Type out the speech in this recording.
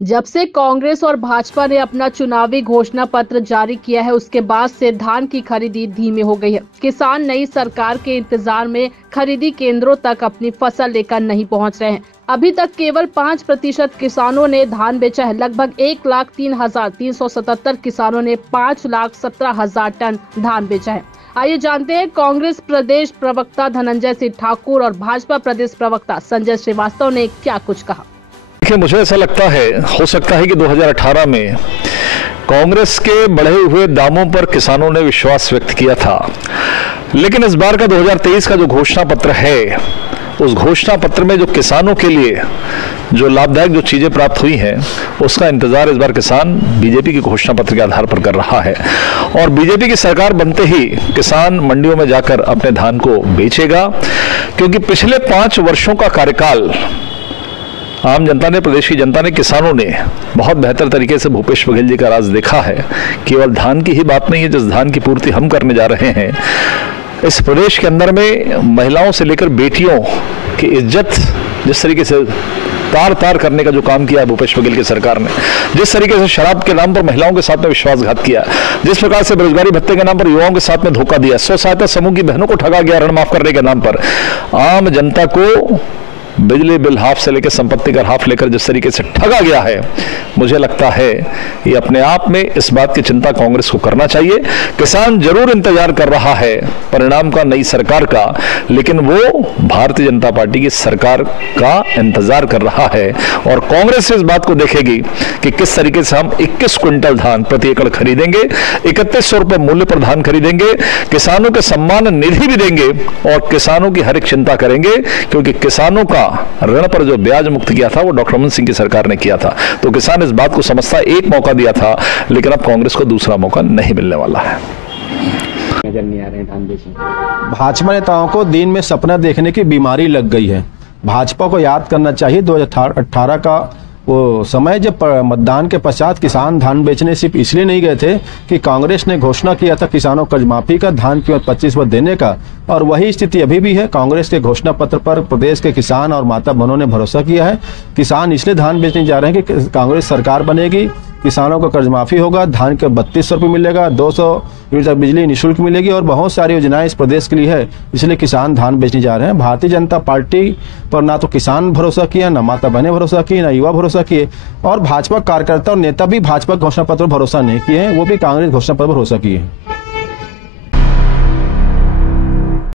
जब से कांग्रेस और भाजपा ने अपना चुनावी घोषणा पत्र जारी किया है, उसके बाद से धान की खरीदी धीमी हो गई है। किसान नई सरकार के इंतजार में खरीदी केंद्रों तक अपनी फसल लेकर नहीं पहुंच रहे हैं। अभी तक केवल 5% किसानों ने धान बेचा है। लगभग 1,03,377 किसानों ने 5,17,000 टन धान बेचा है। आइए जानते हैं कांग्रेस प्रदेश प्रवक्ता धनंजय सिंह ठाकुर और भाजपा प्रदेश प्रवक्ता संजय श्रीवास्तव ने क्या कुछ कहा। देखिए, मुझे ऐसा लगता है, हो सकता है कि 2018 में कांग्रेस के बढ़े हुए दामों पर किसानों ने विश्वास व्यक्त किया था, लेकिन इस बार का 2023 का जो घोषणा पत्र है, उस घोषणा पत्र में जो किसानों के लिए जो लाभदायक जो चीजें प्राप्त हुई हैं, उसका इंतजार इस बार किसान बीजेपी के घोषणा पत्र के आधार पर कर रहा है। और बीजेपी की सरकार बनते ही किसान मंडियों में जाकर अपने धान को बेचेगा, क्योंकि पिछले 5 वर्षों का कार्यकाल आम जनता ने, प्रदेश की जनता ने, किसानों ने बहुत बेहतर तरीके से भूपेश बघेल जी का राज देखा है। केवल धान की ही बात नहीं है, जिस धान की पूर्ति हम करने जा रहे हैं, इस प्रदेश के अंदर में महिलाओं से लेकर बेटियों की इज्जत जिस तरीके से तार तार करने का जो काम किया है भूपेश बघेल की सरकार ने, जिस तरीके से शराब के नाम पर महिलाओं के साथ में विश्वासघात किया, जिस प्रकार से बेरोजगारी भत्ते के नाम पर युवाओं के साथ में धोखा दिया, स्व सहायता समूह की बहनों को ठगा गया ऋण माफ करने के नाम पर, आम जनता को बिजली बिल हाफ से लेकर संपत्ति कर हाफ लेकर जिस तरीके से ठगा गया है, मुझे लगता है ये अपने आप में इस बात की चिंता कांग्रेस को करना चाहिए। किसान जरूर इंतजार कर रहा है परिणाम का, नई सरकार का, लेकिन वो भारतीय जनता पार्टी की सरकार का इंतजार कर रहा है। और कांग्रेस इस बात को देखेगी कि किस तरीके से हम 21 क्विंटल धान प्रति एकड़ खरीदेंगे, 3100 रुपए मूल्य पर धान खरीदेंगे, किसानों के सम्मान निधि भी देंगे और किसानों की हर एक चिंता करेंगे, क्योंकि किसानों का ऋण पर जो ब्याज मुक्त किया था वो डॉक्टर मनमोहन सिंह की सरकार ने किया था। तो किसान इस बात को समझता, एक मौका दिया था, लेकिन अब कांग्रेस को दूसरा मौका नहीं मिलने वाला है। नजर नहीं आ रहे हैं धान बेचने। भाजपा नेताओं को दिन में सपना देखने की बीमारी लग गई है। भाजपा को याद करना चाहिए 2018 का वो समय जब मतदान के पश्चात किसान धान बेचने सिर्फ इसलिए नहीं गए थे कि कांग्रेस ने घोषणा किया था किसानों कर्ज माफी का, धान कीमत 25% देने का, और वही स्थिति अभी भी है। कांग्रेस के घोषणा पत्र पर प्रदेश के किसान और माता बहनों ने भरोसा किया है। किसान इसलिए धान बेचने जा रहे हैं कि कांग्रेस सरकार बनेगी, किसानों को कर्ज माफी होगा, धान के 3200 रुपये मिलेगा, 200 यूनिट तक बिजली निःशुल्क मिलेगी और बहुत सारी योजनाएं इस प्रदेश के लिए है। इसलिए किसान धान बेचने जा रहे हैं। भारतीय जनता पार्टी पर ना तो किसान भरोसा किया, ना माता बहनें भरोसा किए, ना युवा भरोसा किए, और भाजपा कार्यकर्ता और नेता भी भाजपा घोषणा पत्र पर भरोसा नहीं किए हैं, वो भी कांग्रेस घोषणा पत्र पर भरोसा किए हैं।